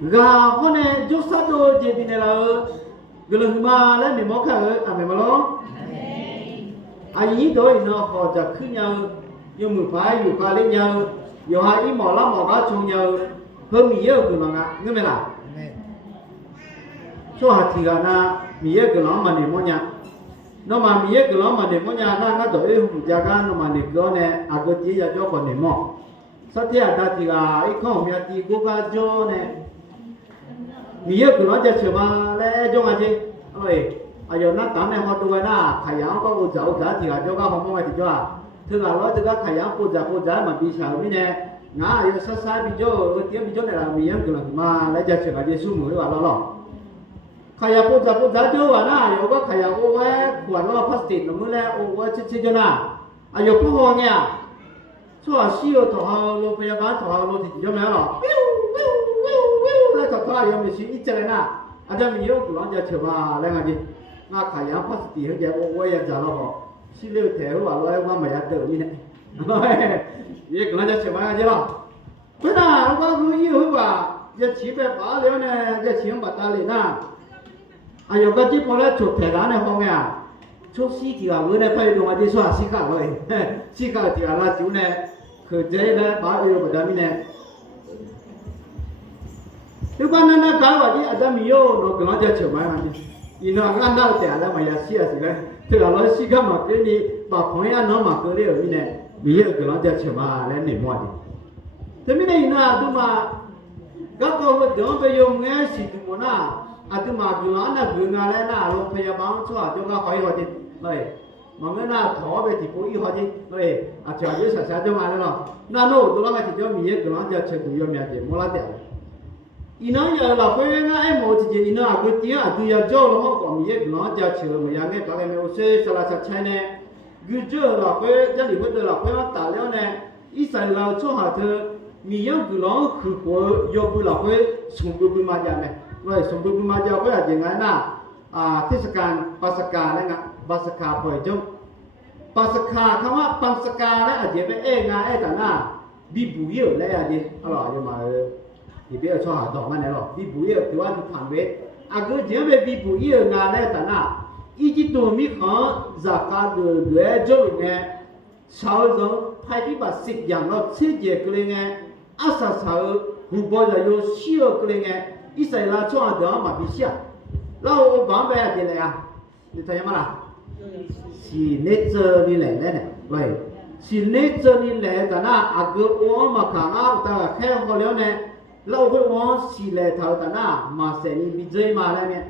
gà con này chốt sát đôi chế bên này là cái lần mà lên mình móc khác à mình mà lo anh ý đối nó họจะขึ้นnhauอยู่มือฟ้าอยู่ฟ้าเล่นnhauอยู่hai ý mỏ lắm mỏ cá chung nhau hơn mì ơi cái mà nghe mày là số hạt thì là na mì ơi cái nó mà niệm nhá nó mà mì ơi cái nó mà niệm nhá na đổi không ra cái nó mà niệm cái này à cái chỉ là cho còn niệm mỏ sau khi à ta thì là ít không biết thì cố gắng cho này mì ơi cái nóจะchịu mà lấy cho mà chứ rồi à giờ nó tạm này họ tụi nó khai giảng có cô giáo giá thì là cho các học môn thì cho à thứ là nói từ các khai giảng cô giáo mà bị sao như này ngã giờ sát sát bị cho cái tiếng bị cho này là mì ơi cái là mà lấyจะchịu mà đi xuống mũi vào đó khai giảng cô giáo cho à na giờ có khai giảng cô ấy quản lo plastic nó mới lấy ô ấy chết cho na à giờ có hoa nha số à siêu thọ lo bây giờ bán thọ lo thì cho mấy rồi lấy thọ thọ giờ mình chỉ ít chơi na à giờ mình yêu cái nóจะchịu mà lấy cái gì ngã khai giảng plastic hơi giờ ô ấy giờ nó bỏ xin lỗi theo và nói qua mày ăn được như này vậy cái nóจะchịu mà cái đó cái nào nó có cái yêu và giờ chỉ về bảo liệu này giờ chỉ không bắt ta liền na à giờ cái chiếc này chụp thẻ đá này không nghe chụp xí thì là bữa nay phải dùng cái xóa xí cả rồi xí cả thì là chú này khởi chế này bảo yêu bắt đầu này nếu con nó cả vậy thì adam yêu nó cái nóจะchịu mà đi nó ăn đâu chả là mày xí à xí cái thì là nói xí cái mà cái gì bảo không ăn nó mà cứ đi ở như này vì cái nóจะchịu mà lên niệm mọi thế mới này na tôi mà các cô vợ chồng bây giờ nghe xí tụi nó na à tôi mà cứ nói là cứ nghe lên na lúc bây giờ bán cho các hỏi họ chứ này mà nghe na thọ về thì cố ý họ chứ này à chờ chứ sợ cho mà nó na nó tôi nói thì cho mình cái nóจะchịu tụi mình chứ mua lá tiền ina giờ là quê nga em một thì ina cái tiếng à tôi giờ cho nó có mình nóจะchịu mà yang nghe bảo em ô xe sao là sạch này cứ cho là quê gia đình bây giờ là quê nó tả leo này ít sai là cho họ thơ mình yang cứ nó khử của yêu bự là quê sùng bự mà giờ này rồi sùng bự mà giờ quê là gì ngay na àเทศกาลปัสกาเนี่ยนะปัสกาปล่อยจงปัสกาคำว่าปัสกาเนี่ยอาจจะเป็นงาแต่น่ะบีบุยเลยอาจจะอร่อยจะมาที่เบี้ยชอบหาดอกมันเนี่ยหรอบีบุยถือว่าที่ผ่านเวทอาก็จะเป็นบีบุยงาเลยแต่น่ะอีจิตัวมีของจากการเดือดจงเนี่ยชาวจงภายที่บัดสิทธิ์อย่างเราเชื่อเจกเลยไงอาศัยชาวหูบอจะโยเชื่อเลยไงอิสราเอลชอบเดี๋ยวมาพิเศษเราบางแบบอะไรอ่ะนี่ทำยังไงล่ะสีเนเจอร์นี่แหละเนี่ยเลยสีเนเจอร์นี่แหละแต่น่ะอาก็โอ้มาขังเอาแต่แค่เขาเลี้ยวเนี่ยเราคุยว่าสีแหละเท่าแต่น่ะมาเสนีบิเจมาแล้วเนี่ย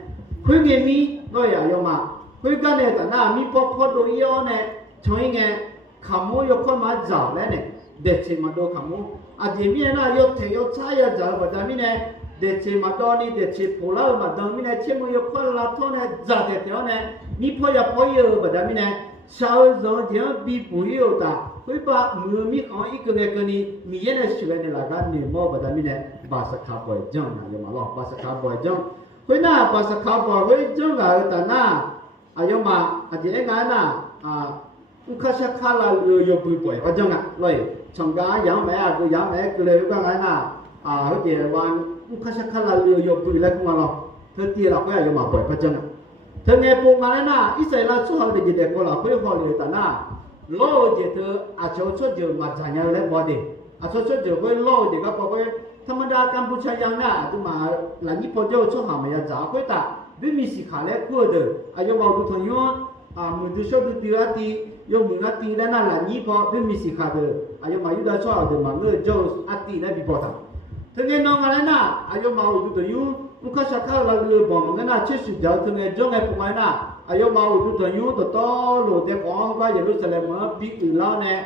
คุยกันมีก็อย่ายอมมาคุยกันเนี่ยแต่น่ะมีพอพอดูย้อนเนี่ยช่วยไงขโมยยกคนมาจับแล้วเนี่ยเด็กเชมาดูขโมยอาจจะมีน่ะยกเทยกใช้ยาจับแบบนี้เนี่ยเด็กเชมาดูนี่เด็กเชพลามาดูนี่เนี่ยเชมือยกคนละท่อนเนี่ยจับเดียวเนี่ยมีพอยาพอยแบบนี้เนี่ยชาวจงเดียวบีปุยอยู่ตาคุยว่ามือมีของอีกเรื่องนี้มีเนี่ยช่วยในหลักการเนี่ยมอแบบนี้เนี่ยบาสคาบอยจังนะยังมาหรอกบาสคาบอยจังคุยน่ะบาสคาบอยจังอะไรแต่น่ะอายุมาอาจจะงานน่ะอุคชคาลาเรือยบุยป่วยก็จังอ่ะเลยช่องกายังแม่กูยังแม่กูเลยก็งานน่ะเขาเดี๋ยววันอุคชคาลาเรือยบุยแล้วกูมาหรอกเธอตีเราก็อายุมาป่วยก็จังอ่ะเธอไงปูมาแล้วน่ะอิสราเอลช่วยเขาเด็กๆก็เราคุยเขาเลยแต่น่ะโลเจเธออาช่วยช่วยเจอมาจากยังเล็กบ่ดีอาช่วยช่วยเจอคุยโลเด็กก็บอกว่าธรรมดากัมพูชายังน่ะตัวมาหลังนี้พอเจ้าช่วยหาไม่ยากจ้าคุยแต่ไม่มีสิขาเล็กกูเด้ออายุมาดูทางย้อนมือดูชอบดูตีละตียกมือละตีแล้วน่ะหลังนี้พอไม่มีสิขาเด้ออายุมาอยู่ได้ช่วยเอาเด้อมาเงยเจ้าอัดตีแล้วบีบอทำถึงไงน้องอะไรน่ะอายุมาดูตัวยูลูกค้าชักเข้าเราเรือบ่มันน่ะเชื่อสุดยอดถึงไงจ้องไงพวกมันน่ะอายุมาดูตัวยูตัวโตโหลดเด็กของว่าอย่ารู้สึกเลยมันบิ๊กอื่นแล้วเนี่ย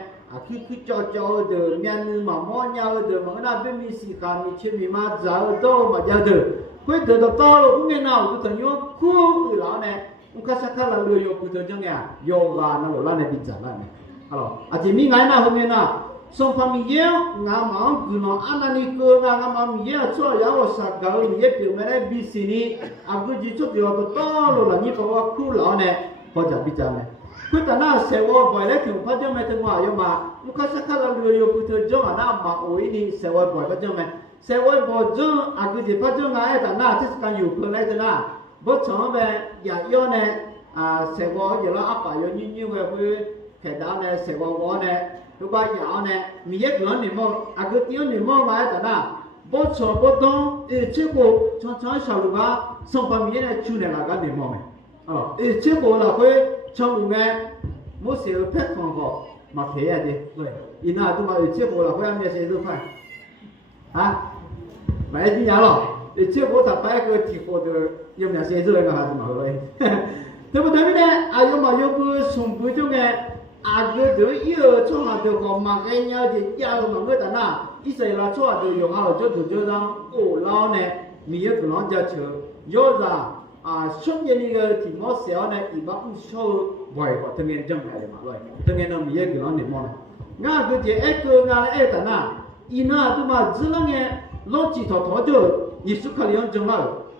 คือจ่อเด้อเมียนมาหม้อยาวเด้อมันน่ะไม่มีสิขามีเชื่อมีมาจ่าโตมาเยอะเด้อคุยเด้อตัวโตลูกเงี้ยน่ะดูตัวยูคู่อื่นแล้วเนี่ยลูกค้าชักเข้าเราเรือโยกุตัวจังเนี่ยโยกานั่นหล่อแล้วเนี่ยบิดจ่าแล้วเนี่ยฮัลโหลอาจจะมีไงน่ะพวกเงี้ยน่ะส่งความเยี่ยมงามังกุนอันนั้นนี่ก็งามังเยี่ยมช่วยยาวสักการ์เยี่ยมเปลี่ยนไม่ได้บิสินีอากุจิชุดเดียวตัวโตโหล่นี่เพราะว่าคู่เหล่าเนี่ยพอจะบิดจ่าเนี่ยคือแต่น่าเสียว่าบ่อยแล้วถึงพอจะไม่ถึงว่าโยมาลูกค้าสักการ์เราเรือโยกุตัวจังอ่ะน่ามาโอ้ยนี่เสียว่าบ่อยพอจะไม่社会保障啊，佢哋發展啊，喺度嗱，即係講遊客嚟度嗱，不從咩日約呢啊，社會有啦阿爸有嘅會其他呢社會我呢，如果有呢，咪一個人冇，啊佢點你冇買度嗱，不從不動，這個從小路啊，上半面呢住呢那個你冇咩，哦，這個啦佢從路嘅冇少劈放過，嘛皮啊啲，對，然後都嘛這個啦佢有咩事都快，啊？买一年了，结果他摆个地方的有没有写出来个还是嘛好嘞？对不对呢？啊有嘛有个送不中的，啊个都有从那头个嘛个鸟的家嘛个的那，一岁了从那头有好就让哦老呢，米有个人家去，有啥啊春节那个题目小呢，一般不收外国等于正来的嘛来，等于那米有个人的么呢？俺个这一个俺来的那，伊那都嘛只能个。老几套套就耶稣克里昂正了，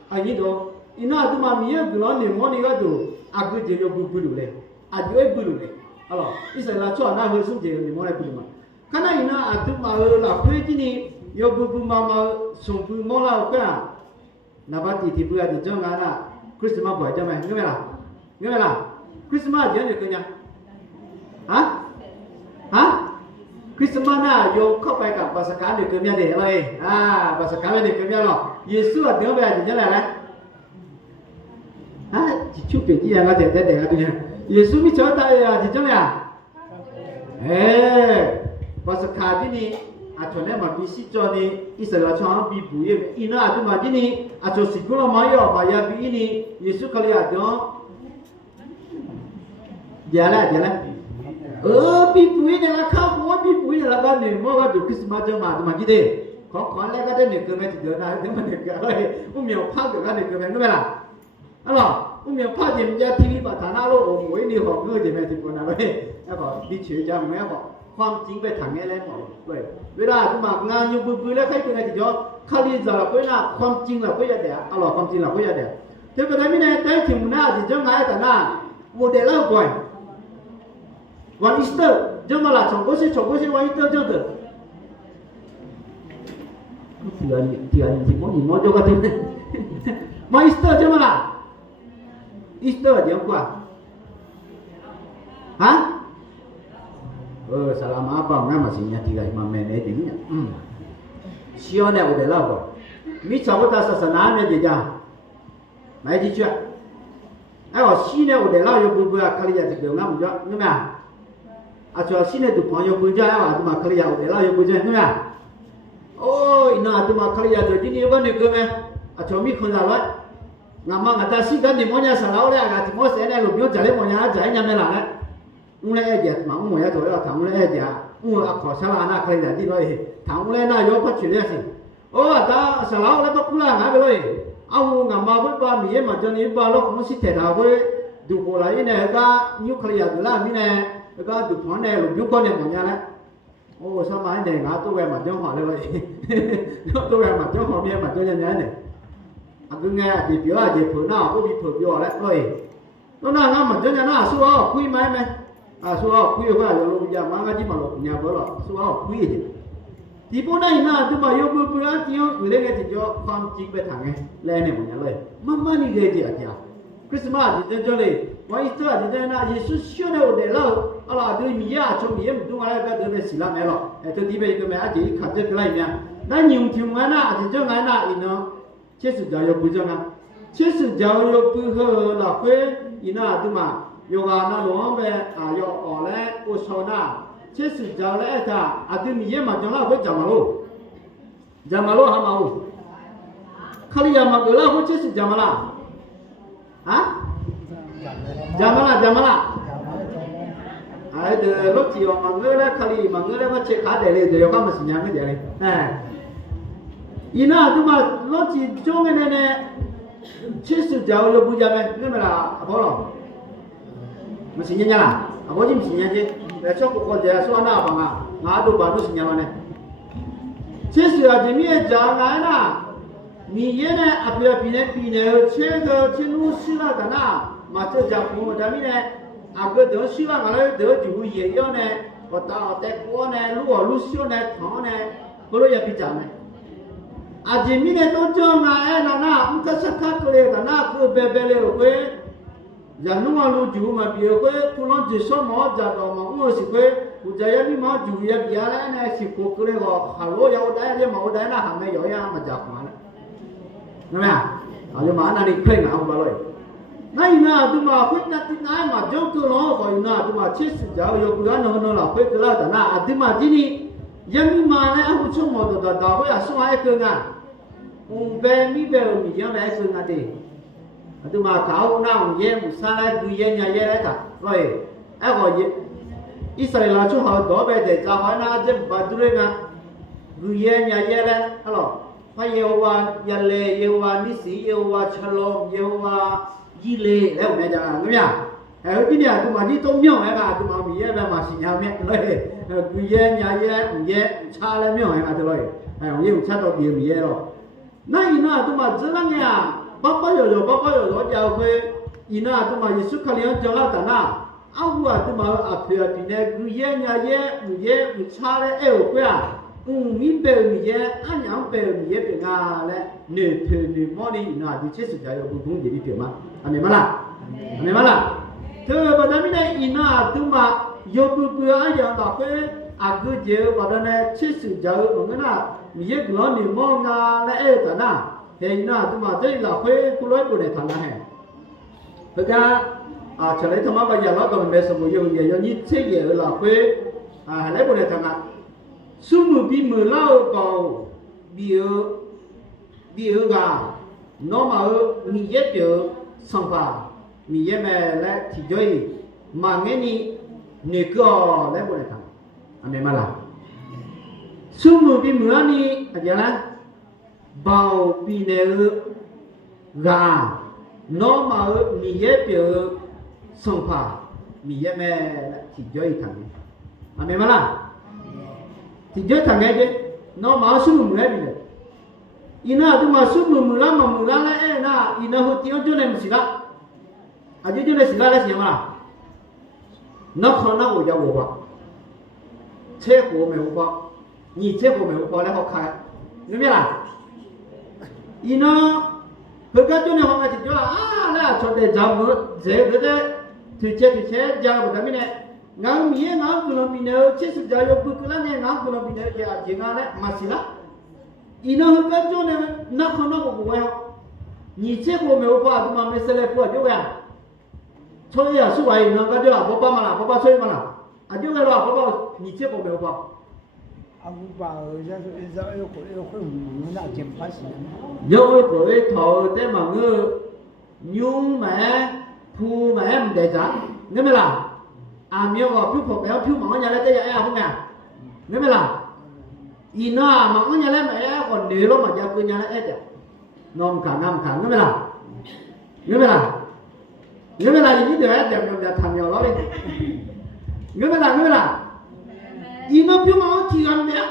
啊你都，伊那都嘛米个个人连我那个都，啊个就要不路嘞，啊就要不路嘞，好了，伊说那做那会送这个连我来不路嘛，看那伊那啊都嘛那会今年要不妈妈送不毛了个，那把弟弟不要就正俺那，Christmas 不要正没，明白啦？明白啦 ？Christmas 讲就个呀，啊？啊？Christmas นะโยเข้าไปกับภาษาการเด็กเกิดเมียเด็กเลยภาษาการเด็กเกิดเมียหรอกเยซูอ่ะเดี๋ยวไปอ่ะจะอะไรนะจิชุบเป็นยี่ยังก็เด็กอ่ะตัวเนี่ยเยซูไม่ชอบตายอ่ะจะอะไรอ่ะภาษาการที่นี่อาจจะเนี่ยมันมีสิจอนี่อิสระชอบบีบุยอินะอาจจะมาที่นี่อาจจะสิกุลมาย่อมายาบีนี่เยซูเขาเรียกเดี๋ยวละปีปุ๋ยเนี่ยละข้าวหัวปีปุ๋ยเนี่ยละก็เนี่ยมั่วก็ดูคริสต์มาสจะมากี่เดือนของแรกก็ได้เนี่ยเกิดไม่ถึงเดือนนะถึงมันเนี่ยเกิดอะไรอุ้มเหมียวผ้าเกิดกันเนี่ยเกิดไม่รู้ไหมล่ะอ๋ออุ้มเหมียวผ้าเนี่ยมันจะทีวีประธานาโลกโอ้โหนี่ของเงือกจะไม่ถึงคนนะเว้ยแล้วก็ดิฉันจะไม่บอกความจริงไปทางนี้แล้วหมดเลยเวลาที่มางานอยู่ปุ๋ยแล้วใครเป็นไงที่จะข้าลีจะเราเป็นน่ะความจริงเราเป็นยังไงอ๋อความจริงเราเป็นยังไงเดี๋ยวก็ได้ไม่แน่ใจถึงมันน่ะที่จะง่ายแต่น่ะโมเดลเราก่อนวันอีสเตอร์จะมาละชงกุศลวันอีสเตอร์จังเถอะที่อันที่มอจกันเนี่ยวันอีสเตอร์จะมาละอีสเตอร์เดี๋ยวกว่าฮะselama apa masih tiga imam menedingnya sionya udah lah boh mi coba tak sesenamnya aja mai di cuak ayo sini udah lah yo bubuh kali ya tiga ngam jo ngam aco sini tu panjang buja ya tu mak kali ya udah lah yo buja ngam oh ina tu mak kali ya tu jadi apa ni keme aco mi khonza lot ngam ngata si kan di monya salau le agak ti mo se ne lu bio jale monya jai nyam ne la ne ung le eja ma ung ya to ya thang le eja ung a kho sala na kali ya di loi thang le na yo phat chue le si o ta salau le to kula na be loi au ngam ma bu ba mi ye ma jon ni ba lo mo si te da bu du ko la ni ne ga nyu kali ya la mi ne ga du phon ne lu bio ko ne monya le o sa ma ne nga to we ma jon ho le loi to we ma jon ho mi ma jon nya nya ne a ku nghe di bio a di phu na ko bi phu bio le loi nó na nga ma jon nya na su o kui mai me suah kui apa ya lo punya manga di malu punya bola suah kui je. Di pun ai na tu ma yo berperan tiang boleh ke tiang faham cing betang lain ni punya lain. Mama ni dia je aja. Christmas di jole, wah itu di jole na Yesus siapa udah lalu, Allah tu miya cuma miya tu malah kita tu silam elo. Itu tiba itu macam aje kerja kelainnya. Dan nyung tiung mana di jole na ino, Yesus jauh bujangan. Yesus jauh buh lah kue ina tu ma. Yo na lo be yo ole o sona chesu jale eta adu miye ma jala ko jamalo ha mau khali ya ma gola ko chesu jamala ha jamala ai de lo ti yo ma ngele khali ma ngele ma che kha de le de yo ka ma sinya nge de le ina adu ma lo ti jong ne chesu jalo yo bu jame ne mala abolo masih nyala, apa sih masih nyala je? Besok kau jadi suana apa ngah? Ngadu baru masih nyala ne. Sesuatu aja ni jangan na, ni ye ne apa pine, cega cenu sila kana, macam jamu macam ni, agak dah sila kalau dah jual ye yo ne, kata kau ne, lu sio ne, thang ne, kalau ya bicara ne. อาจจะมีในตัวเจ้ามาแล้วนะมันก็สักพักเลยแต่น่าคือเบเบเลยเว้ยอย่างนู้นรู้จู่มาเบี้ยเว้ยคุณลองจิตสมอจัดออกมาอุ้งสิเว้ยคุณจะยังมีมาจู่ยังเบี้ยแล้วเนี่ยสิกุกเลยก็ฮัลโหลยาวได้ยังมาได้นะหาไม่ย่อยมาจับมาแล้วนั่นแหละเอาจะมานั่นนี่เพลงเอาไปเลยนั่นนะตัวมาคุยนัดที่ไหนมาเจ้าตัวน้องก็อยู่นะตัวมาเชื่อสิจ้าอยู่กันนั่นละคุยกันแล้วแต่นะตัวมาที่นี่ยังมีมาเนี่ยเอาชั่วโมงตัวดาวไปอ่ะส่งให้เกินอ่ะเบมีเบมียังไม่ส่งอ่ะดิตัวมาเขาหน้าเยี่ยมสาระดูเยี่ยมเยี่ยมเลยท่าเลยไอ้ก็อิสราเอลช่วยเขาตัวไปเด็ดจ้าวันนั้นจะบัดเลยนะดูเยี่ยมเยี่ยมเลยฮัลโหลพระเยโฮวายัลเลเยโฮวานิสีเยโฮวาชโลมเยโฮวายิเลแล้วเนี่ยจ้าเงี้ยไอ้ที่เนี่ยตัวมาที่ต้มยำไอ้ก็ตัวมามีเยี่ยมมาสิยามเนี่ยเลยดูเยี่ยมเยี่ยมเยี่ยมชาเลยไม่เอาไอ้ก็เลยไอ้เยี่ยมชาตัวเยี่ยมเยี่ยมหรอนั่นน่ะตัวมาจะนั่งเนี่ย爸爸有教会，伊那都嘛耶稣可怜教了的呐，啊我都嘛啊偏偏呢，古耶唔差嘞，哎我贵啊，明白唔耶，俺娘白唔耶别啊嘞，你毛的那就确实叫有不同意的点嘛，明白啦？明白啦？这把咱们呢伊那都嘛有不俺样大会，啊个就把咱呢确实叫我们那，你也不让你毛啊嘞哎的呐。hiện na tụi mà đây là khuê cô lối của này thằng này thực ra trở lại thằng bây giờ nó còn mấy số người dùng nhiều như thế gì là khuê lấy của này thằng nào số bị mưa lao cầu biểu gà nó mà mi dễ biểu xong phà mi dễ mẹ lại thì chơi mà nghe ni nè có lấy của này thằng anh em mà làm số bị mưa ni giờ này bao bì nè gà nó mà mì dễ biểu sông phà mì dễ mẹ thì chơi thằng anh em là thì chơi thằng ấy chứ nó mà số mười mấy bì nè ina tu mà số mười lăm lại na ina hốt tiếng cho nên xí la à chứ cho nên xí la là gì mà nó không nó của giáo của chế của mình của nhị chế của mình của lại học khai biết là 이나 그가 전에 하면 진짜 나 저때 잡을 제대로 뒤체 잡으다미네 나미에 나 그놈이네 채스 자요 그글라네 나 그놈이네 야 제가네 마시라 이나 그가 전에 나 그놈 뭐야 니체 보면 오빠 아줌마 메셀레 보아 줘야 저야 수와이 너 가져 보빠 말아 보빠 소리 말아 아주 가라 보빠 니체 보면 오빠 아부바 의자에서 이거 문나 좀 봤어요. Dẫu với thọ thế mà ngư nhung mẹ thu mẹ em để chẳng nếu mới làm miêu gọi phiếu phục béo phiếu mỏng nhà lấy tay em không nè nếu mới làm ina mỏng nhà lấy mẹ còn nếu lo mà giao cứ nhà lấy hết nom khả nếu mới làm nếu mới làm gì như thế đẹp thằng nhỏ đó đi nếu mới làm ina phiếu mỏng chỉ làm đẹp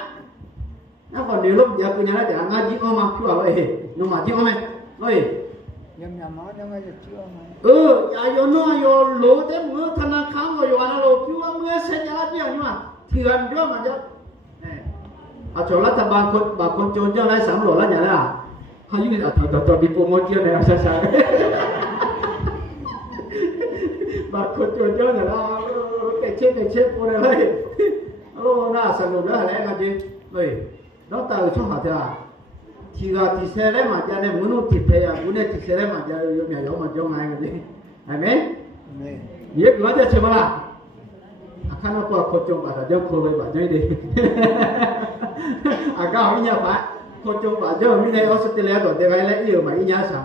nó còn nếu lúc giờ cứ nhà lấy để ngay chỉ ôm mà phiếu bảo vậy nó mà chỉ ôm này ơi nhà má trong cái chưa mà ya yo no yo lo te mu thana khang go yo ana lo pyu mu se ja la pya ni ma thian jo ma jo a cho la ta ba kon chon jo lai sam lo la nya la ha yu ni to bi po mo kia ne sa ba kon chon jo nya la te che po ne lai lo na sa lo la le na ji ơi đó tao cho họ thế à thì xe đấy mà cha này muốn nó thịt thế à muốn này thịt xe đấy mà cha yêu nhà giàu mà cho ngay cái gì, phải mấy? Biết nói cho chị mà là, khăn nó qua khâu trông bà đã cho khâu lấy bà chơi đi, cao với nhà phải, khâu trông bà cho mình này Australia rồi để lấy nhiều mà nhà sản,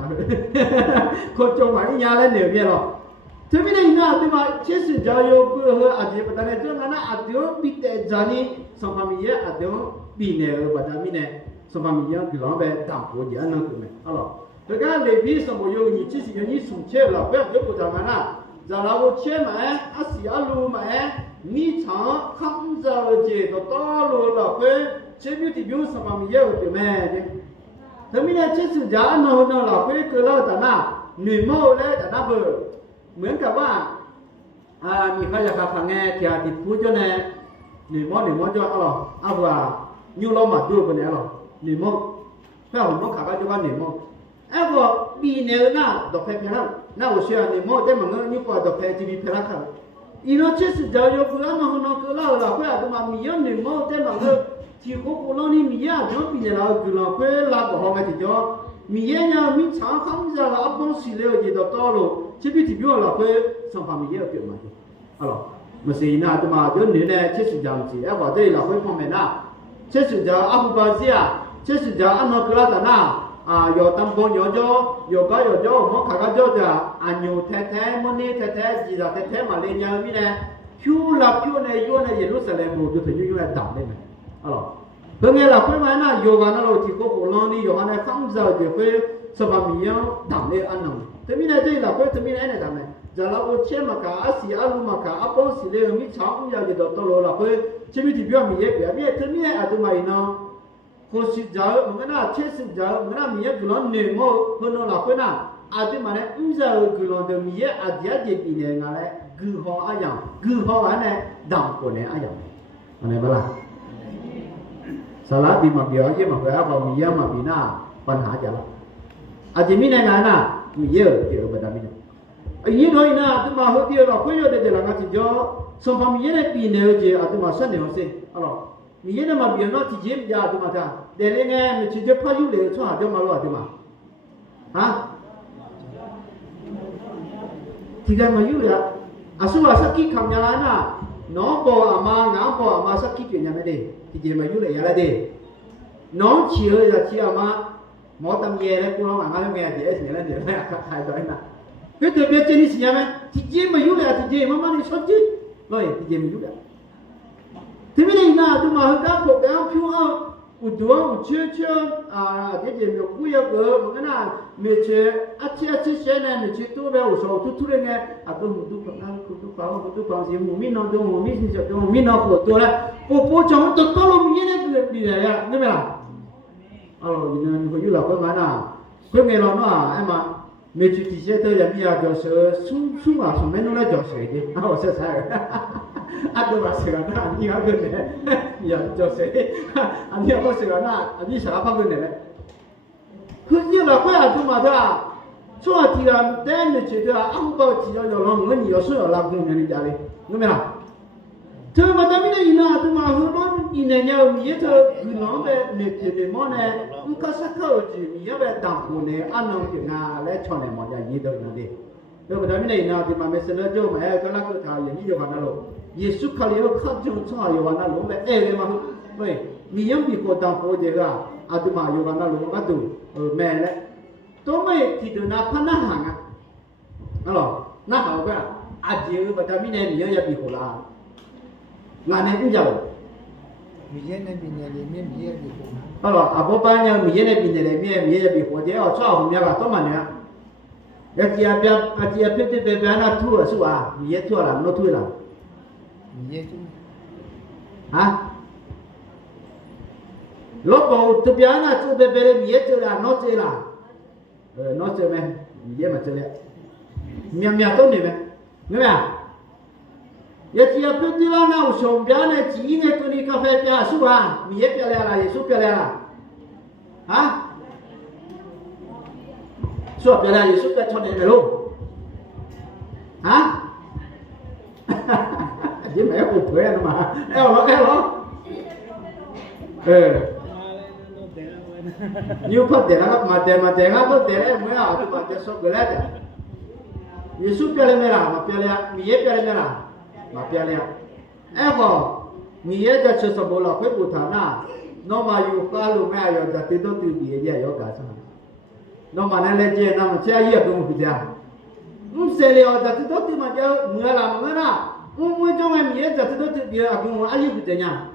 khâu trông mà nhà lấy nhiều nhiều rồi, thế bây giờ nó thì mà chết sự cho yêu bữa hơn à chị bà ta này cho nó à điều bị tệ ra đi, xong mà mình à điều bị nè bà ta mình nè. Xong mà mình cái đó về đảm bảo gì anh năng của mình, alo. Thế cái này vì sao mà dùng chỉ là những sủng chế là bây giờ của chúng ta, giờ là một chế mà, xí alu mà, mi chả không giờ chế đó to luôn là cái chế biểu thì biểu sao mà mình yêu thì mẹ đi. Thế mình là chế sự giá nó là cái là ta na, nửa mẫu đấy ta na bờ, เหมือนกับว่ามีใครอยากฟังแง่ที่ติดพูดจนเนี่ยหนึ่งมอจนเอาหรอเอาว่ายูโรมาดูคนนี้หรอหนึ่งมอ phải không nó cả cái cho con niệm mô em có bị nếu na đọc phải lắm na ở xưa niệm mô thế mà nó như có đọc phải chỉ bị phải lắm nó chết sự giáo dục của nó cứ lao là phải à mà mình niệm mô thế mà nó chỉ có của nó đi mình nó bị này là cứ là phải là của họ cái gì đó mình nhá mình chẳng không ra là áp dụng xử lý gì đó to rồi chỉ biết thì biết là phải sản phẩm mình biết mà alors mà xí na tụi mà chỗ này chết sự giáo gì em bảo đây là phải phong mền na chết sự giáo áp dụng gì à chết sự giáo ăn nó cứ là na有当波有做，有个有做，我看看做的牛太太，莫尼太太，鸡肉太太嘛，你讲咪呢？飘啦飘呢，有呢耶路撒冷路就等于用来打的嘛，哦，后面啦，后面那有个那路提过火浪的，有个那放着就会什么米样打的安能？这边呢这啦，会这边呢打呢？giờ là ô chế mà cả asi alu mà cả apple xí lê mi cháo mi gì đó tôi là会这边提标米也别别这边啊都买呢。cô sĩ giáo mà cái nào chết sĩ giáo cái nào mình cứ nói niệm mô hơn nó là cái nào thì mà này giờ cứ nói được mình giá trị gì này ngài cứ họ ai dạng cứ họ anh này đẳng của này ai dạng anh này bao sau đó thì mà biểu chứ mà phải vào mình mà bị naปัญหาจะchỉ mình này na mình thì ở bên đó mình ấy thôi na thì mà hồi tiêu là quay về để là cái gì đó xong phạm mình này bị nêu gì thì mà sân này không xin mình mà biểu nó thì dễ ra thì mà ta để lên nghe mình chỉ cho phát du lịch cho hạt cho mà lo thì mà hả thì cái mà du lịch số là sắc kỹ cầm nhà lá na nó bỏ mà ngã bỏ mà sắc kỹ chuyện nhà này đi thì dễ mà du lịch nhà đi nó chỉ là chỉ mà mỗi tầm nghe đấy cũng nó mà nghe dễ thì là dễ là thay đổi na cái từ bây giờ đi nhà này thì dễ mà du lịch thì dễ mà đi xuất chứ rồi thì dễ mà du lịch thế bây giờ na tụi mà các cuộc đáo phiêu ơ u chưa cái gì mình cũng yêu cỡ mà cái nào mình chơi अच्छे xe này mình chơi tu về u sầu tu lên nghe tôi một tu phao gì một mình nó đâu một mình nó của tôi là bộ chồng tôi luôn như này đi này à nghe nào nên có như là cái mà nào cái nghe nó em mà mình chơi thì xe tôi là bây giờ cho sợ sung xong mấy nó lại cho sợ đi sợ sai anh đâu mà sửa nó anh đi học cái này giờ cho sẽ anh đi học sửa nó anh đi sửa pháp cái này cứ như là cái à chúng mà ta cho thì là đem được chỉ là ông bảo chỉ là rồi nó nhiều sửa làm công nhân đi ra đi đúng không nào chứ mà ta biết là chúng mà hướng nó nhìn này nhau mình cho nó về để món này không có sắc khẩu gì mình về tặng của này ăn nó kiểu nào lấy cho này món gì đâu nó đi rồi mà ta biết là thì mà mình sẽ nói cho mà cái lá cái thảo gì như vậy nó rồi 예수 칼리오 칸좀 요하나 롬에 에레마 왜 미염비 고당 보제가 아드마 요하나 롬가도 매래 또메 티드나 파나하가 알로 나하오가 아지으 바타미네 미여야 비고라 나네 인자오 미예네 비네리 미예 비고 알로 아보바냐 미예네 비네리 미예 비고 제어 차오미야가 또마냐 야지야 페테베바나 투어 수아 미예 투어라 노 투어라 hả lúc đầu tôi biết là tôi về về miết chơi là nó chơi là nó chơi mày miết mà chơi đấy miệng tốt này mày nghe mày giờ chỉ là tôi là nào sống biết này chỉ nghe tôi đi cà phê bia suốt à miết bia là suốt bia là hả suốt bia là suốt bia cho này luôn hả với mẹ phụ thuê nó mà em nó như phát tiền nó mà tiền nó phát tiền em mới ở mà tiền số cái đấy như suốt bia lên mà bia lên mía bia lên mà bia lên em có mía cho sơ bộ là phải phụ thà na nó mà yêu cá luôn mẹ yêu cho tiền đó từ bia vậy yêu cả sao nó mà nên lên chơi nó mà chơi yêu cũng không được không xe liệu cho tiền đó từ mà chơi người làm người nào mua trong em nhớ giờ tôi tự biết cũng ai cũng thế nhá.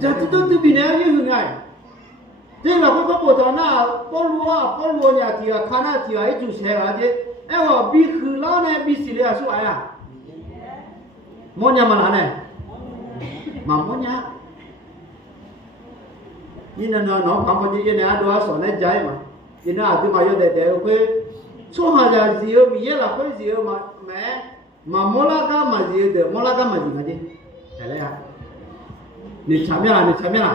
Giờ tôi tự biết này như thế này. Thế là có bộ đó na, có lúa nhà thì khá là thì ấy chủ xe là thế. Em bảo bị khử lá này bị xì lệ số ai à? Mua nhà mà là này, mà mua nhà. Nhưng là nó không có gì này đó sổ này trái mà. Thì nó từ mà yêu để cái số hàng giờ gì mình nhớ là cái gì mà 몰라가 맞지 돼 몰라가 맞지 맞지 잘해야 네 참여라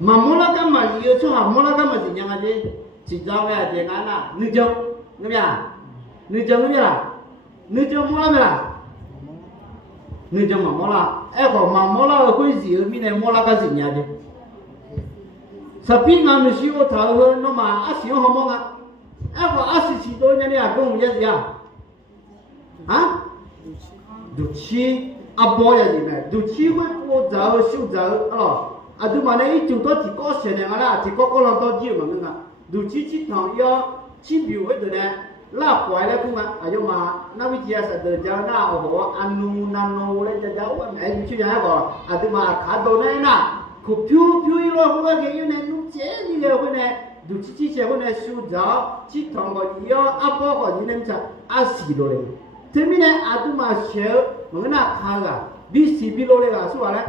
mà mua lá cam mà yêu cho họ mua lá cam mà gì nhang gì chỉ giao về tiền ăn à nữ chồng nghe chưa nữ chồng mua lá mày là nữ chồng mà mua lá em còn mà mua lá cái gì ở bên này mua lá cái gì nhá đi sắp đến ngày xíu thở hơn nó mà ăn xíu không mua à em còn ăn xíu tôi nhá đi à cũng như gì à hả đủ chi à bao giờ gì này đủ chi会过早休早哦。à tôi mà này chúng tôi chỉ có xe này là chỉ có lòng to chiều mà ngưng à đủ chỉ thằng yêu chỉ biểu hết rồi nè là quái là cũng à nhưng mà nó bị chia sẻ từ giờ nào họ ăn nano lên cho cháu mẹ cũng chưa nhớ rồi à tôi mà cả đồ này nè khúc phiêu lo không có cái này nó chế như vậy cái này đủ chỉ xe cái này siêu giàu chỉ thằng có yêu áp bao có những em chắc xì rồi thế mình này à tôi mà xe mà cái nào khai à bị xì bị lôi ra số là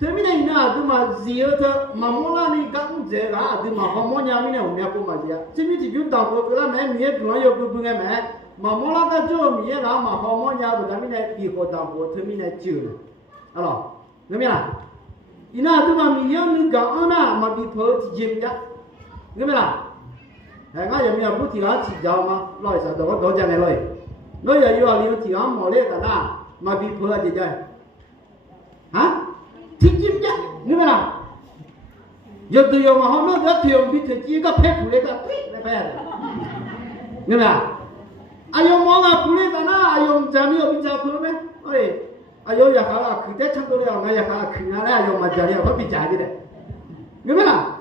thế này nè, tôi mà gì ở thế mà mua la này cũng dễ cả, tôi mà không mua nhà mình này không nhà cũng mà gì à, chỉ biết chỉ biết đào cái là mẹ mình cũng nói yêu cũng nghe mẹ, mà mua la cái chỗ mình là mà không mua nhà của mình này bị họ đào cái, thế mình này chịu, alo, nghe chưa nào? ina tôi mà mình yêu mình cả na mà bị phơi chỉ chìm nhá, nghe chưa nào? Hay ngay giờ mình bút thì là chỉ giàu mà, nói sao đó cho này nói giờ yêu là chỉ là mỏ lên cả na mà bị phơi thì chơi, hả? Thích chim nhá, như thế nào? Giờ từ giờ mà họ nói rất nhiều bị thể chỉ có phép phụ lên ta thích này phải như thế nào? Ai ông mong à phụ lên ta na, ai ông cha mi ông cha phụ lên, ơi, ai ông ya khá là cứ thế chắc tôi là ngay ya khá là cứ ngay ai ông mà cha đi phải bị trả đi đấy, như thế nào?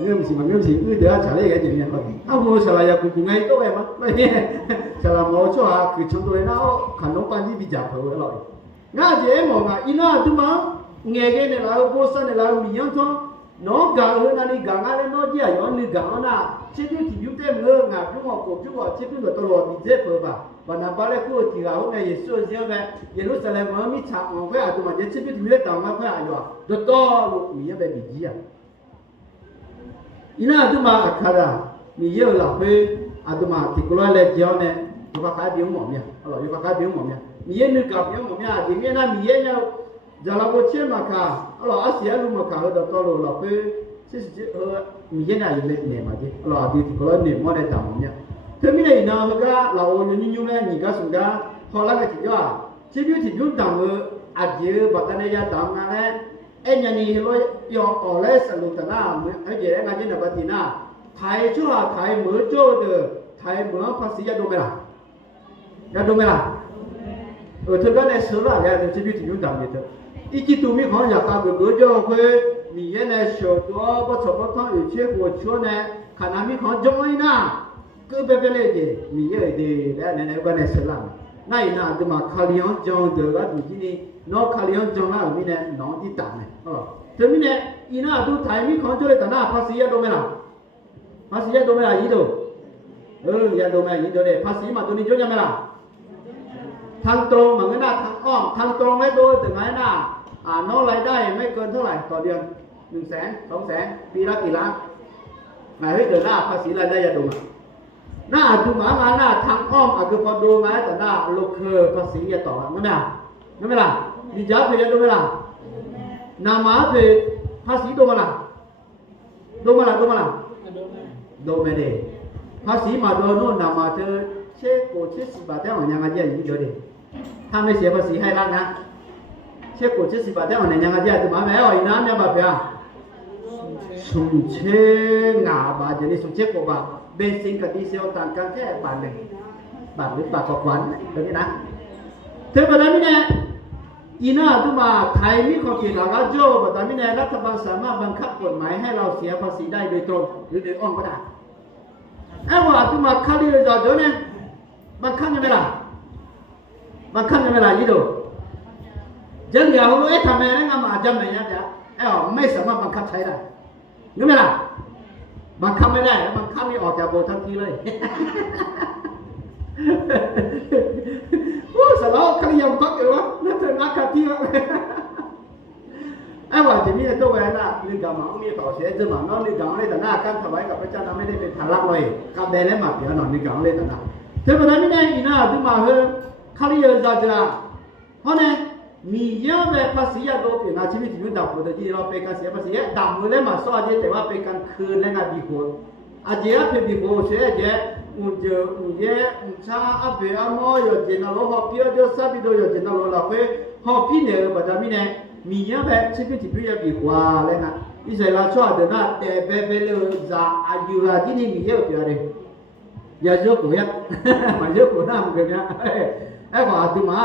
Ngâm gì, đứa trả lời cái gì nhỉ? Ông mua sao lại cũng ngay tốt em á, vậy sao là mua cho à cứ chúng tôi nó khăn nông pan gì bị trả phụ rồi. Ngã chế mà ngã ina tu mà nghe cái này là vô sản này là mình nhớ thôi nó gà hơn anh đi gà ngã lên nó chỉ là nó đi gà na chế biến thì chúng ta ngơ ngà chúng họ cũng chúng họ chế biến được tao bị dễ phơi và nằm bao nhiêu cô thì gà hôm nay yesu riêng về Jerusalem mà mi chạm mà phải tu mà chế biến thì biết tao mà phải rồi được to lúc mình về bị gì à ina tu mà khara mình nhớ là phải tu mà thì cô lại lấy giàu này tu phải khai biếng mỏng nha, rồi tu phải khai biếng mỏng nha miếng nước cặp miếng mồm nha, thì miếng na miếng nhau, giờ là một chiếc mà cả, alors Asia luôn mà cả ở đó to rồi là phải, miếng này dùng để mà chứ, alors thì có nói niệm mà để tạm nha. Thế miếng này nào cái là ôn như này, nhìn cái sung cái, họ làm cái gì đó, chỉ biết thì dùng tạm ở bạc này ya tạm này, em nhà này rồi, yo ở lại sản xuất na, cái gì cái này là cái gì na, Thái chỗ là Thái mở chỗ được, Thái mở phát sĩ ya đâu mấy là ở thực ra này sớm là cái chỉ biết dùng tạm vậy thôi. Ít chỉ tụi mình họ nhà ta bữa cho cái mình cái này sửa đó bắt đầu bắt đầu ở trên của chỗ này khả năng mình họ giống ấy na cứ bé bé này gì mình cái gì đấy này cái này sớm làm này na thì mà khali họ giống được cái gì này nó khali họ giống là mình này nó đi tạm này thế mình này ina tụi thái mình họ cho lấy tạm na phát sĩ đâu mấy là phát sĩ đâu mấy là gì đâu ya đâu mấy gì đâu đấy phát sĩ mà tụi mình cho nhau mấy là thang tรงmà cái nào thangอ้อม thangตรงไม่ดูถึงไหนน่ะnó รายได้ไม่เกินเท่าไหร่ต่อเดือน100,000 200,000ปีละกี่ล้านไหนให้เกิดหน้าภาษีรายได้อย่าดูหน้าดูหมาหน้าทางอ้อมคือพอดูไหมแต่หน้าลูกคือภาษีอย่าต่อนั่นไม่ล่ะดีจ้าไปดูไม่ล่ะนามาคือภาษีดูมาล่ะดูไม่ได้ภาษีมาดูโน่นนามาเธอเช็คโกเช็ค10 บาทได้หรือยังไงเดี๋ยวดิถ้าไม่เสียภาษีให้รัฐนะเช็คโกเช็ค10 บาทได้หรือยังไงเดี๋ยวถึงมาแม่อ๋ออีน้ำเนี่ยแบบเนี้ยสุ่มเช็คหน้าบาทเดี๋ยวนี้สุ่มเช็คกว่าเบนซินกับดีเซลต่างกันแค่บาทหนึ่งบาทหรือบาทกว่าๆตัวนี้นะเธอแบบนี้เนี่ยอีน่าตัวมาไทยมีข้อเขียนหลักการโจ้แบบนี้เนี่ยรัฐบาลสามารถบังคับกฎหมายให้เราเสียภาษีได้โดยตรงหรือโดยอ้อมก็ได้ไอ้ว่าตัวมาคดีเลยจอดเนี่ย bằng khăn như thế nào gì đâu dân nghèo không ít thằng này nó mà dâm này nhá mấy sản phẩm bằng khăn thấy này như thế nào bằng khănไม่ได้bằng khănนี่ออกจากโบทันทีเลยโอ้สารพัดขยันพักอยู่วะนั่นเป็นนักขับที่วะไอ้ว่าจะมีตัวแหวนน่ะนึกกำมังมีต่อเสียจะมาน้องนึกกำเลยแต่หน้ากันถวายกับพระเจ้าไม่ได้เป็นฐานรักเลยกับแดนและหมากเดี๋ยวหน่อยนึกกำเลยแต่หน้าเธอเป็นอะไรไม่ได้อีน่าถึงมาเฮ้ยข้าเรียนจะเพราะเนี่ย มีเยอะแบบภาษียาโดเป็นอาชีพที่ยุ่งดาวคนที่เราเป็นการเสียภาษีดาวมือเล่มาสอดแต่ว่าเป็นการคืนและงานบีโกอาเจียเป็นบีโกเสียเจอุ่นเจออุ่นเย่อุ่นชาอาเบอามอยเจนเราหอบเพียวเจอซาบิโดเจนเราละเพื่อหอบพี่เนี่ยบัดนี้เนี่ยมีเยอะแบบชีวิตที่พี่ยาบีกว่าเลยนะอิสราเอลชอบเดินหน้าแต่เบเบลจะอายุราที่นี่มีเยอะเพียวเลยอย่าเยอะกูยักมาเยอะกูน้ามึงเนี่ยไอ้ขวาตัวมา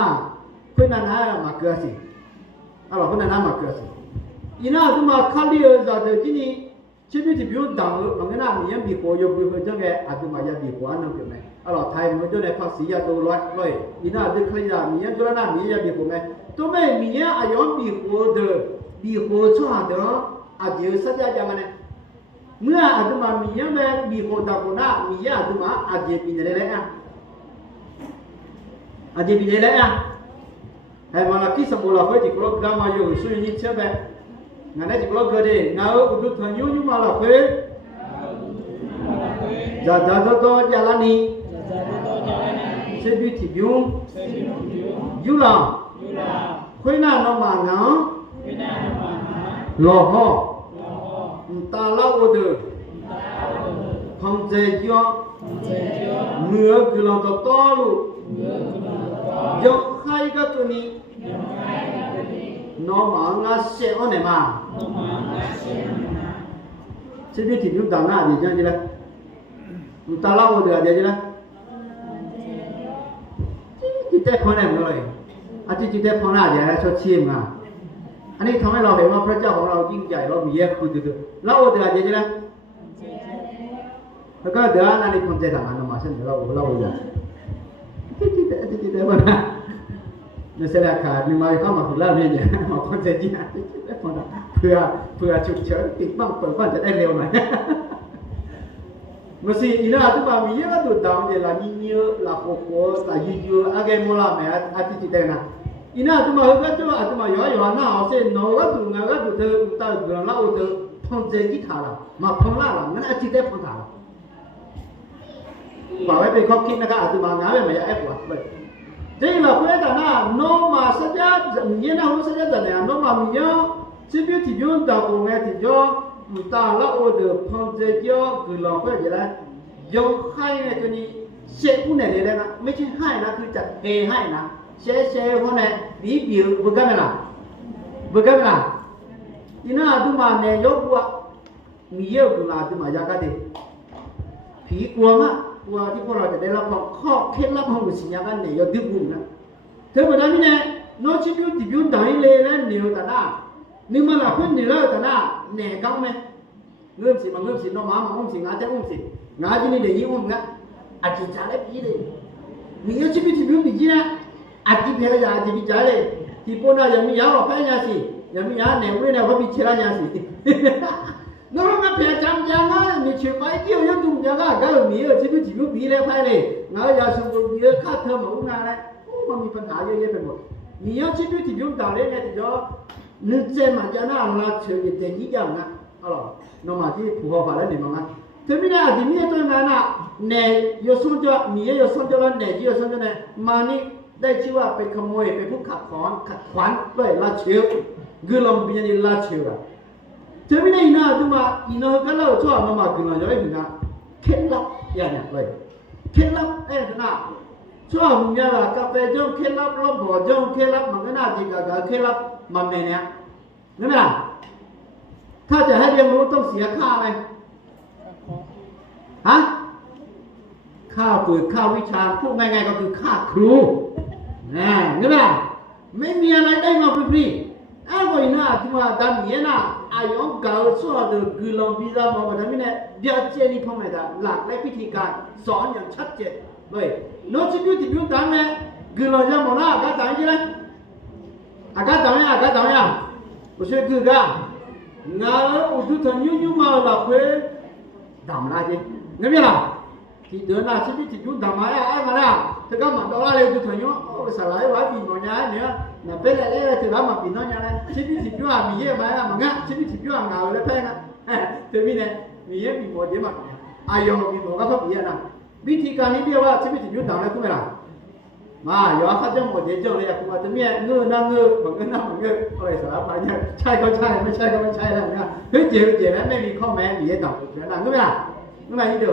เพื่อนนั่นมาเกิดสิอะไรเพื่อนนั่นมาเกิดสิอีน่าตัวมาข้าเดียวจะเดินที่นี่ชีวิตที่พี่ยุ่งดังมันก็น่ามีอย่างบีโกยบีโกจังไงอาตัวมาอย่าบีโกนั่นเป็นไงอะไรไทยมันจะได้ภาษียาตัวร้อยอีน่าเด็กขยันมีอย่างจุลน่ามีอย่างบีโกไหมตัวไม่มีอย่างอายุบีโกเดินบีโกชอบเดินอาเดียวสักอย่างมันเนี่ยเมื่ออาตัวมามีอย่างแบบบีโกดาวคนน่ามีอย่างอาตัวมาอาเดียปีนอะไรอ่ะอาเดียปีนอะไรอ่ะให้มาลักที่สมุนไพรที่กรอบดามาอยู่ส่วนนี้เชื่อไหมงั้นที่กรอบก็ได้งั้นอุดรยุ่งมาลักเลยจะตัวจะลานีเชื่อบิที่ยุ่งยุ่งละคุยน่าโนมาเนาะหล่อห่อตาลาวเดอพังเจียวเมื่อกลังตัวโตลูยกให้กับตัวนี้น้องมังอาเสียอันไหนมาชีวิตที่ยุ่งดังหน้าดีจังจีละตาลาวเดือดจีละจิตใจคนไหนมึงเลยอาจิตใจคนหน้าเดี๋ยวชดเชยมาอันนี้ทำให้เราเห็นว่าพระเจ้าของเรายิ่งใหญ่เรามีเยอะคุณดูลาวเดือดจีละแล้วก็เดือดนั่นนี่คนใจต่างกันมาเช่นเราเดือดจิตมันเนี่ยเสร็จแล้วขาดมีมาเข้ามาถึงแล้วเนี่ยมาคนใจจริงเพื่อฉุกเฉินติดบ้างเปิดบ้านจะได้เร็วหน่อยเมื่อสิอีน่าตัวมีเยอะตัวดาวเนี่ยละนี่เยอะละโคโค่ละยูยูอะไรโมล่าแม่อาทิตย์เดียวนะอีน่าตัวก็ตัวตัวย้อยๆน่าเอาเส้นโน้ก็ตัวงั้นก็ตัวเธอตัวเราเธอพังใจกี่ถาละมาพังละงั้นอาทิตย์เดียวพังถาละบอกไว้เป็นข้อคิดนะครับอาจจะมางานไม่แอบหวังเลย这个回答那罗马世家，你那后世家怎样？罗马没有，这边提供到我们提供，打了我的碰着叫给老伙计来，有海呢就你写不能的那个，没去海那คือจัดเ海นะ写คนเนี่ยบีบิวบุกันไหมล่ะบุกันไหมล่ะอีน่าดูมาเนี่ยยกว่ามีเยอะดูมาดูมายากกันดิผีกลัวมั้ยกลัวที่พวกเราจะได้รับข้อเคล็ดลับของวิญญาณเนี่ยยอดดึกบุญนะเธอบอกว่าเนี่ยน้องชิบิวติบิวได้เลยนะเหนียวแต่หน้านี่มันละเพื่อนเหนียวแต่หน้าแหน่ก้าวไหมเงื่อนสิมันเงื่อนสิน้องหมามันอุ้มสิงาจะอุ้มสิงาที่นี่เดี๋ยวยิ่งอุ้มนะอาจจะจ่ายได้ปีเลยมีเยอะชิบิวติบิวปีจีนะอาจจะเพียงจะอาจจะปีจ่ายเลยที่พวกเรายังมียาวแพ้ยาสิยังมียาเนี่ยวันนี้เขาปีเชลายาสิน้องมาเพียจำยังไงมีเชื่อไปเที่ยวยังดูยังไงก็มีเออชีวิตชีวิตปีเลยไปเลยงั้นอย่าสมบูรณ์มีค่าเทอมของงานเลยมันมีปัญหาเยอะแยะไปหมดมีเยอะชีวิตที่ยุ่งต่างเลยเนี่ยที่จะนึกเจมาจะน่ารักเชื่อเด็กยิ่งยังนะอ๋อน้องมาที่ผู้ว่าอะไรนี่มั้งนะเธอไม่ได้ที่มีตัวนั้นน่ะเนี่ยยศส่วนจะมียศส่วนจะแล้วเนี่ยยศส่วนจะเนี่ยมานี่ได้ชื่อว่าเป็นขโมยเป็นผู้ขัดขวางด้วยละเชื่อกุลมบิญญาละเชื่อเธอไม่ได้น่าดูมาอินโนก็เล่าชอบมากุลมจะได้ถึงนะเคล็ดลับอย่างเนี้ยเลยเคล็ดลับนะชอบมึงเนี่ยละกาแฟจ้องเคล็ดลับรบบ่อจ้องเคล็ดลับมันก็น่าจริงกับเคล็ดลับมันเนี่ยนั่นแหละถ้าจะให้เรียนรู้ต้องเสียค่าอะไรฮะค่าฝึกค่าวิชาพูดง่ายๆก็คือค่าครูนี่แหละไม่มีอะไรได้มาฟรีๆไอ้คนน่ะที่มาดำเนี่ยนะอายุเก่าส่วนตัวกุลมพิจารณาแบบนี้เนี่ยเดี๋ยวเจนี่พ่อแม่ได้หลักและวิธีการสอนอย่างชัดเจนเลยน้องชิบิวที่บิวต่างเนี่ยกุลมจะมองหน้าอากาศต่างยังไงอากาศต่างยังไม่ใช่คือกันงั้นอุดรยุ่งมาแล้วเพื่อดำละจีงั้นไม่ล่ะที่เดินหน้าชีวิตที่ยุ่งดำมาไอ้มาละถ้าก็มาตัวอะไรอุดรยุ่งโอ้สลายว่าปีนอนยังเนี่ยน่ะเป็นอะไรที่เรามาปีนอนยังไงชีวิตที่ยุ่งมีเยอะไหมล่ะมั้งอ่ะชีวิตที่ยุ่งเงาเลยแพงอ่ะเธอมีเนี่ยมีเยอะมีหมดเยอะมากอายุมีหมดก็เท่าปีนะวิธีการนี้เรียกว่าชีวิตที่ยุ่งดำแล้วคุณไม่ล่ะ mà gió phát trong một thế trường này cũng là tấm nhẹ ngư năng ngư bằng ngư năng bằng ngư ôi sợ phải nhá trai có traiไม่ใช่ก็ไม่ใช่แล้วนะเฮ้ยเจ๋งไม่มีข้อแม้มีให้ตอบถูกนะรู้ไหมล่ะรู้ไหมนี่ดู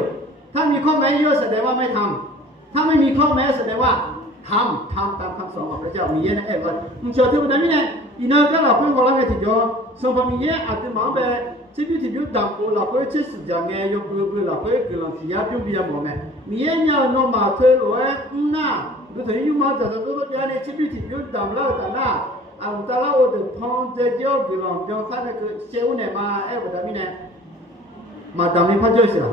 ถ้ามีข้อแม้เยอะแสดงว่าไม่ทำถ้าไม่มีข้อแม้แสดงว่าทำตามคำสอนของพระเจ้ามีเยอะนะเอ็ว่ามึงเชื่อที่มันนั้นนี่อีนั่นก็เราเพิ่งพอแล้วไงที่จะส่งพมีเยอะอาจจะมองไปที่พี่ที่อยู่ดังกูเราเพิ่งเชื่อสิ่งอย่างเงี้ยยกมือเราเพิ่งกำลังที่ยาพิ้งพิ้งมองไหมมีเยอะเนี่ยน้องมาเธอรวยน่ะดูถึงอยู่มาจากตัวตัวอย่างนี้ที่พี่ที่อยู่ดังเราแต่น่ะเอาแต่เราเดินพองเจ้าเจ้ากำลังจะข้าเนี่ยคือเชื่อเนี่ยมาเอ็ว่าแต่มีเนี่ยมาดังนี่พระเจ้าเสีย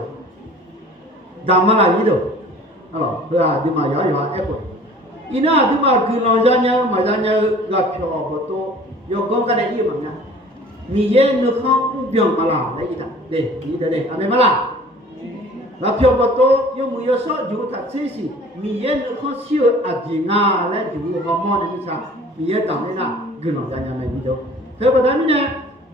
ดังมาละยี่ดูอะไรเพื่อที่มาย่อยๆเอ็กอีน่าที่มาคือเราจะเนี่ยมาจะเนี่ยกับเพียวประตูยกกองกันได้ยี่มั้งนะมีเย็นนึกข้างอุบยองมาละได้ยี่ท่าเด็กยี่เด็กอะไรมาละกับเพียวประตูยกมือยกโซ่อยู่ทัดเสียสิมีเย็นนึกข้างเชื่ออาจิงาและอยู่ฮอร์โมนนี่ใช่มีเย็นต่างนี่นะคือเราจะเนี่ยไม่ดีดูเธอประเดี๋ยวนี้เนี่ย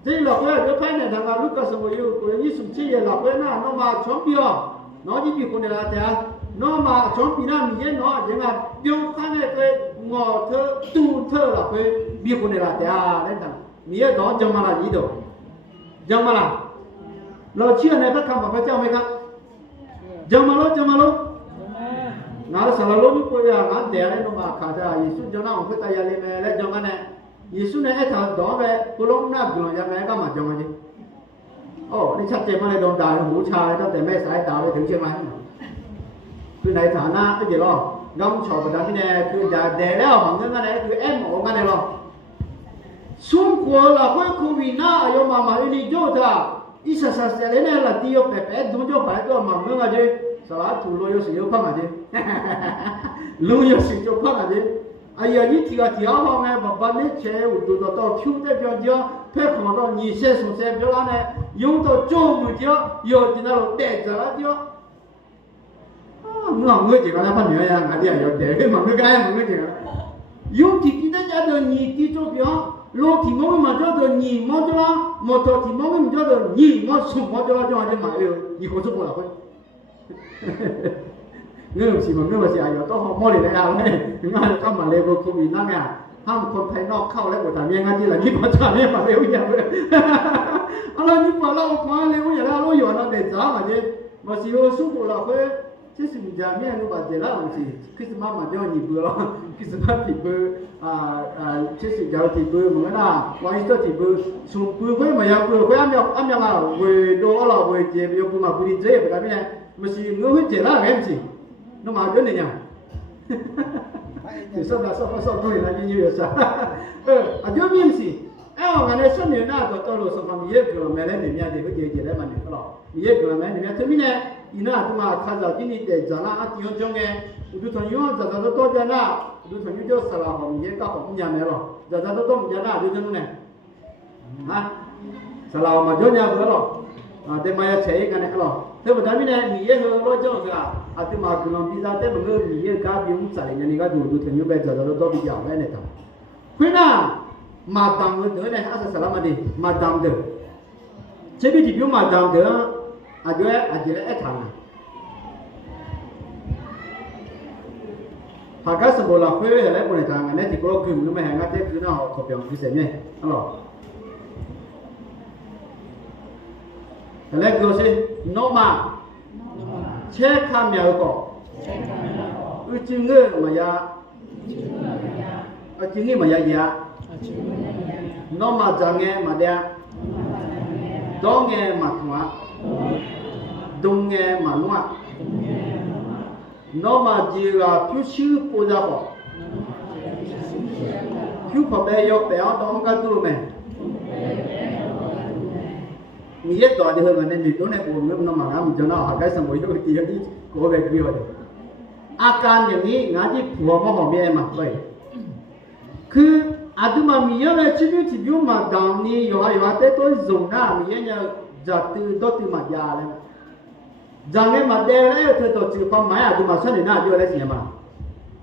ที่หลอกเลยเดี๋ยวภายในทางการลูกกระสมุยคนนี้สุ่มชี้หลอกเลยนะน้องมาชมเพียวน้องที่มีคนเดียวแต่น้องมาชมปีน่ามีเย็นน้องยังไงเดี๋ยวข้างในไปงอเธอตูเธอหลับไปมีคนเดียวแต่อะไรต่างมีเย็นน้องจะมาละยี่ดูยังมาละเราเชื่อในพระคำของพระเจ้าไหมครับยังมาลุงานสารลุนี่คุยงานเดี๋ยวน้องมาข้าจะยิสุจนะองค์พระตายาลีเมและจังกันเนี่ยยิสุเนี่ยไอ้ทางดอกแบบกุลงนับกุลงยังไงก็มาจังกันจีโอ้นี่ชัดเจนมาเลยโดนด่าหูชายตั้งแต่แม่สายดาวไปถึงเชียงใหม่คือในฐานะไอ้เจ้าน้องชาวบ้านที่เนี่ยคือจะเดี๋ยวแล้วมันก็ไงคือเอ็มโอ้กันเลยหรอสุ่มกลัวละเพราะโควิดน่ะยมมาอีนี่โจ้ท่าอีสัสเซเลเนี่ยละที่ยกเป๊ะดูโจ้ไปก็มันเมื่อไงสลาถูโลยสิโยพังไงลุยสิโยพังไงไอ้ยันนี่ที่ก็ที่เอาไงบ้านนี้เชื่ออุดตัวต่อคิวเดียวเดียวเพื่อของเราหนีเสียสงเสียเดียวแล้วเนี่ย用到中午เดียว有的那种带着了เดียว我这个那怕牛呀，俺这要带，忙个干忙个这个。有天天在家头你地做表，老天忙嘛叫做你忙着啦，毛头天忙嘛叫做你我送忙着啦，叫俺这买哟，你可做不了会。我是嘛，我是哎哟，都好毛嚟啊咧，我今日嚟個 COVID นั่นเนี่ยห้ามคนภายนอกเข้าแล้วแต่เมียงานที่ละนี่พอจะเนี่ยมาเร็วอย่างเลยอะไรนี่พอเราพอเร็วอย่างเราอยู่นั่นเด็ดจ้ามาเนี่ยมาสิโอสุกุละเพื่อที่สิ่งจำเนี่ยรู้ป่ะเจ้าเราสิคริสต์มาสมาเดี๋ยวนี่เบื่อแล้วคริสต์มาสที่เบื่อที่สิ่งจำที่เบื่อเหมือนน่ะวันอีสเตอร์ที่เบื่อสุ่มเบื่อเพื่อมาอยากเบื่อเพื่ออ้ำยังอ่ะเว้ยโดนเราเว้ยเจ็บยกมือมาบุรีเจ็บแบบนี้เนี่ยมาสิเงื้อเจ้าเราเห็นสิน้องมาเดี๋ยวเนี่ยที่สุดแล้วสุดด้วยนะยิ่งเยอะซะเดี๋ยวมีสิงานในส่วนนี้น่าจะต้องรู้สึกว่ามีเยอะกว่าแม่เล่นเนี่ยเดี๋ยวเดี๋ยวมันเนี่ยก็หรอมีเยอะกว่าแม่เนี่ยถึงมีเนี่ยอีน่าที่มาข้าจะที่นี่เด็กจะน่าที่ยงจงเองดูทางยูจะตัวจะน่าดูทางยูจะสลับของเยอะก็ของยังไงหรอจะต้องจะน่าดูจังเนี่ยฮะสลับมาจนยังเบื่อหรอแต่มาใช้กันเนี่ยหรอแต่ปัจจุบันเนี่ยมีเยอะเราจังสิที่มาคุณลองพิจารณาแต่บางเรื่องมีเยอะกับยุ่งสายเนี่ยนี่ก็ดูทางยูไปจะต้องพิจารณาเนี่ยต่างคุณน่ะมาดังเด้อเนี่ยอาศัยสลับมาดิมาดังเด้อเชื่อพี่ที่พิวมาดังเด้ออาจจะไอ้ทางหากสมบูรณ์เราเพื่ออะไรบนทางเนี่ยที่ก็คือมันไม่แห้งก็จะคือน่าขบยองคือเสียเนี่ยอ๋อแต่แล้วก็สิโนมาเช็คคำยาวก็จึงเงยมายาจึงเงยมายายาโนมาจังเงยมาเดียดองเงยมาทัวดงเงยมาลัวโนมาจีราพิวชื่อปูจาบพิวพอไปยกไปเอาดองกันตัวไหมมีเยอะต่อที่เฮมันเนี่ยมีตัวเนี่ยผมเนี่ยมันมาแล้วมันจะน่าหากสมุยตัวที่ที่กูไปคุยกันอาการอย่างนี้งานที่ผัวมาหอมเมียมาไปคืออาจจะมีเยอะเลยชีวิตที่อยู่มาดาวนี้อยู่แต่ตัวส่งหน้ามีเยอะเนี่ยจะตื่นตัวตื่นมายาเลยจังเงี้ยมาเดลเลยเธอตัวจีบความหมายอาจจะมาชนหน้าอยู่อะไรสิเนี่ยมา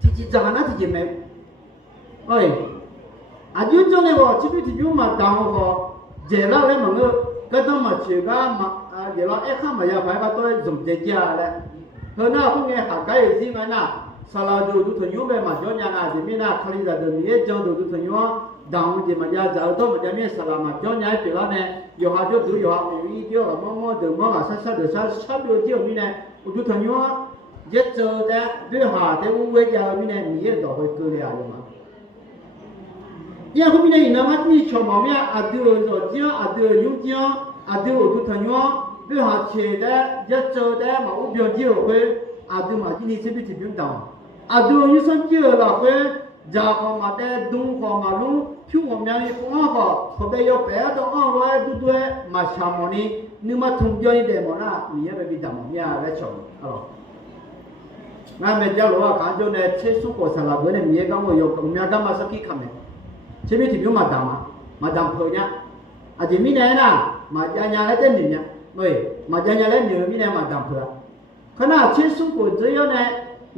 ที่จังนั้นที่ไม่เอ้ยอายุจนเนี่ยว่าชีวิตที่อยู่มาดาวก็เจริญเลยมั้งก็ต้องมาเชื่อกันมาเดี๋ยวเราข้ามมายาไปก็ตัวส่งเจียเลยเธอหน้าพวกเงี้ยหาใครสิงั้นน่ะส salado tu thonyo be ma jo nya nga de mi na khali da de mi jong tu thonyo dang de ma ja za to ma ja mi salama jo nya pe la ne yo ha jo tu yo ha mi jo la mo de mo ma sa de sa de jo mi ne tu thonyo je zo de de ha de u we ja mi ne mi ye do we ko ya lo ma ya ko mi ne na ma ni cho ma mi a de zo jia a de yu jia a de tu thonyo de ha che de je zo de ma u bio ji we a de ma ji ni se bi ti bi dang a de yu san ji la we ja ko ma de dung ko ma luဖြူ我们的公安法，后边要白到安来都对马下么呢？你嘛从标一点么啦？你也别比他么呀来瞧，哦。那没家罗啊，看就呢，吃蔬果沙拉，我呢米也讲我有，我们干嘛是去看的？这边提供嘛当嘛，嘛当婆呢？啊，这米呢呐，嘛家家来等你呢，对，嘛家家来牛米呢嘛当婆。可那吃蔬果只要呢，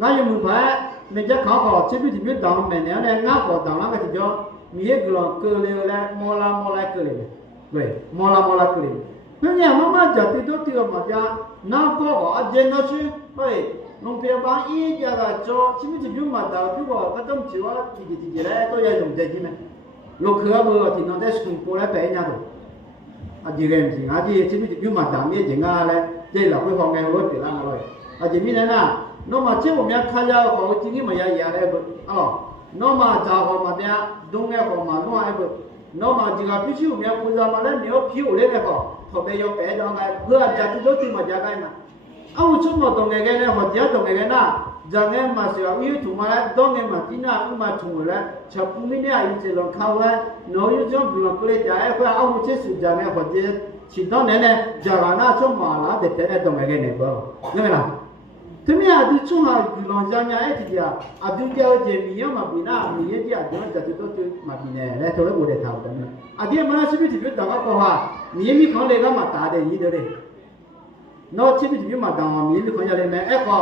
俺有门牌，没家看好，这边提供当，每年呢俺好当那个就叫。มีเอกลองเกลือเลยมอลาเกลือเลยมอลาเกลือเพราะเนี่ยมันมาจากที่ตัวที่มาจากน้ำก็ว่าเจนก็ชื่อเฮ้ยน้องเพียบางอีจะก็จอชีวิตที่มาจากที่ว่าก็ต้องชื่อว่าที่แล้วตัวใหญ่ลงใจจริงไหมลูกเขยบอกที่น้องได้ส่งตัวแล้วไปเนี่ยตัวอาจจะเรื่องจริงอาจจะชีวิตที่มาจากนี่จริงอะไรเจ้าเราไปฟังไงว่าติดละอะไรอาจจะมีนั่นน่ะน้องมาเชื่อผมอยากขยายของจริงๆมาอย่าอะไรแบบอ๋อน้องมาจากของมาเนี่ยดงเงี้ยของมาน้องไอ้แบบน้องมาจริงๆพี่ชิวเนี่ยคุณจะมาแล้วเนี่ยผิวเลยเนี่ยก็พอไปยกไปตรงไหนเพื่อจะที่ตัวที่มาจากไหนมาเอาชั่วโมงตรงไหนกันเนี่ยหัวใจตรงไหนกันนะจังเงี้ยมาเสียอีถูกมาแล้วตรงเงี้ยมาที่น่ามาถูกแล้วชาวพุ่งเนี่ยอีจะลงเข้าแล้วน้องอยู่จงบุญกุเลจ่ายเพื่อเอาเชื่อสุดจังเงี้ยหัวใจชิดตรงไหนเนี่ยจากนั้นชั่วโมงละเด็ดเด็ดตรงไหนกันเนี่ยก็เนี่ยนะทำไมอาทิตย์ช่วงหาอยู่หลังจากนี้ไอ้ที่เดียอาทิตย์เดียวเจมีเยอะมาปีน่ะมีเยอะที่อาทิตย์จะตัวตัวมาปีเนี่ยแล้วตัวเราบุเรท่ากันนะอาทิตย์มันชีวิตที่เป็นต่างกันก็ว่ามีมีของเล็กมาตาเดียยี่เดียวเลยนอกชีวิตที่มาต่างมีมีของอย่างไรเอ้ก็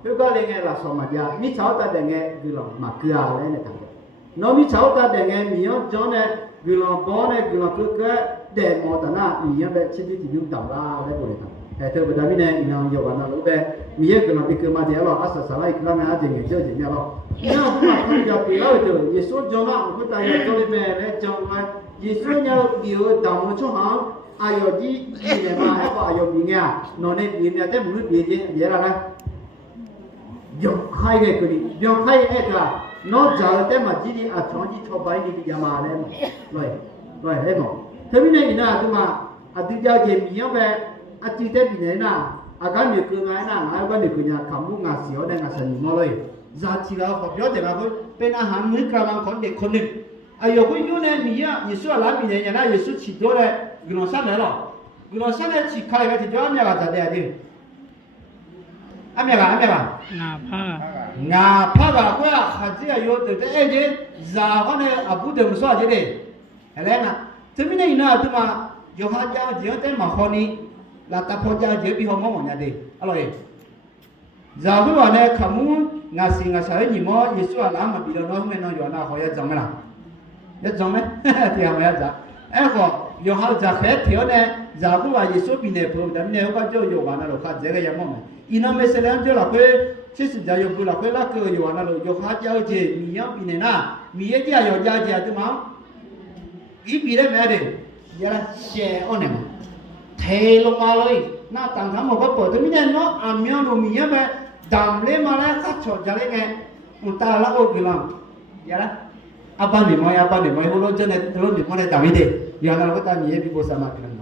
เพื่อก็เลี้ยงละสมัยามีชาวตาเด็กกุหลาบมาเกลืออะไรเนี่ยต่างกันนอกมีชาวตาเด็กมีเยอะจอนเนี่ยกุหลาบบ้านเนี่ยกุหลาบเกลือเด็กมอตนามีเยอะแบบชีวิตที่ต่างกันแล้วบุเรท่าเธอเป็นดาวินัยอินางโยวันนั้นรู้ไหมมีเอกลักษณ์ที่เกิดมาเดี๋ยวเราอาศัยสลายกลางงานจริงๆเจ้าจริงๆเราเนี่ยผู้มาคนจะปีเราเจอเยซูจงอ่ะผู้ตายจะต้องเป็นเนี่ยจงมาเยซูเนี่ยเดี๋ยวดาวช่วงหางอายุที่เนี่ยมาให้ก็อายุปีเนี่ยนอนในปีเนี่ยแต่มนุษย์ปีเนี่ยเยอะแล้วนะยกใครเลยคนนี้ยกใครเอ็ดละนอกจากแต่มาจีดีอาชอนจีชอบไปนี่ที่จะมาเลยเลยเห็นมั้ยเธอไม่ได้ยินนะตัวมาอาทิตย์เดียวเจมีเยอะแบบอาทิตย์เดียวปีเนี่ยนะอาการมีคือไงนะไอ้ก็มีคือเนี่ยคำพูดงาเสียวเนี่ยงาสนิมเลยจะที่เราขอบยอดเด็กเราเป็นอาหารมื้อกลางวันของเด็กคนหนึ่งอายุคุณยูเนี่ยมีอ่ะยิสุอะไรมีเนี่ยนะยิสุฉีดตัวเลยกุลสันเลยหรอกุลสันเนี่ยฉีดใครก็ที่จะเอาเนี่ยก็จะได้ดิอะไรงาผ้าก็ว่าข้าเจ้าอยู่แต่เอ๊ะเนี่ยจะเขาเนี่ยอาบุเดมสวดจีเลยอะไรนะจะไม่ได้ยินนะตัวมาโยฮาเจ้าเจ้าแต่มาคนนี้ลาตาพอจะเจอพี่เขามองอย่างนี้อะไรจะพูดว่าเนี่ยขมุนงาสิงาสายนี่มั้งยิสุอาลามาบิดน้องไม่น้องอยู่นะเขาอยากจังไหมล่ะอยากจังไหมที่เขาอยากจังเอ้ก็โยฮาจะแค่เที่ยวเนี่ยจะพูดว่ายิสุปีเนี่ยพูดแต่เนี่ยเขาจะอยู่วันนั้นเราขาดเจก็ยังมองไหมอินาเมสเลมเจ้าเราเพื่อที่สุดจะอยู่พูดเราเพื่อละก็อยู่วันนั้นเราโยฮาเจ้าเจมีอย่างปีเนี่ยนะมีเยอะที่อยู่เจ้าเจ้าตัวมั้งอีปีเลยแม่เด็กอย่าเชื่ออันนี้เทลงมาเลยหน้าต่างทั้งหมดก็เปิดแต่ไม่ได้เนาะอามีโนมีอะไรดำเลยมาแล้วก็ชดจะเลยไงอุตาละโอ้กิลังอย่าละอาบันดิมอยหัวเราจะเนี่ยเราดิมอยดำไม่ได้อย่าละเราก็ตามมีพี่โบสถ์มากัน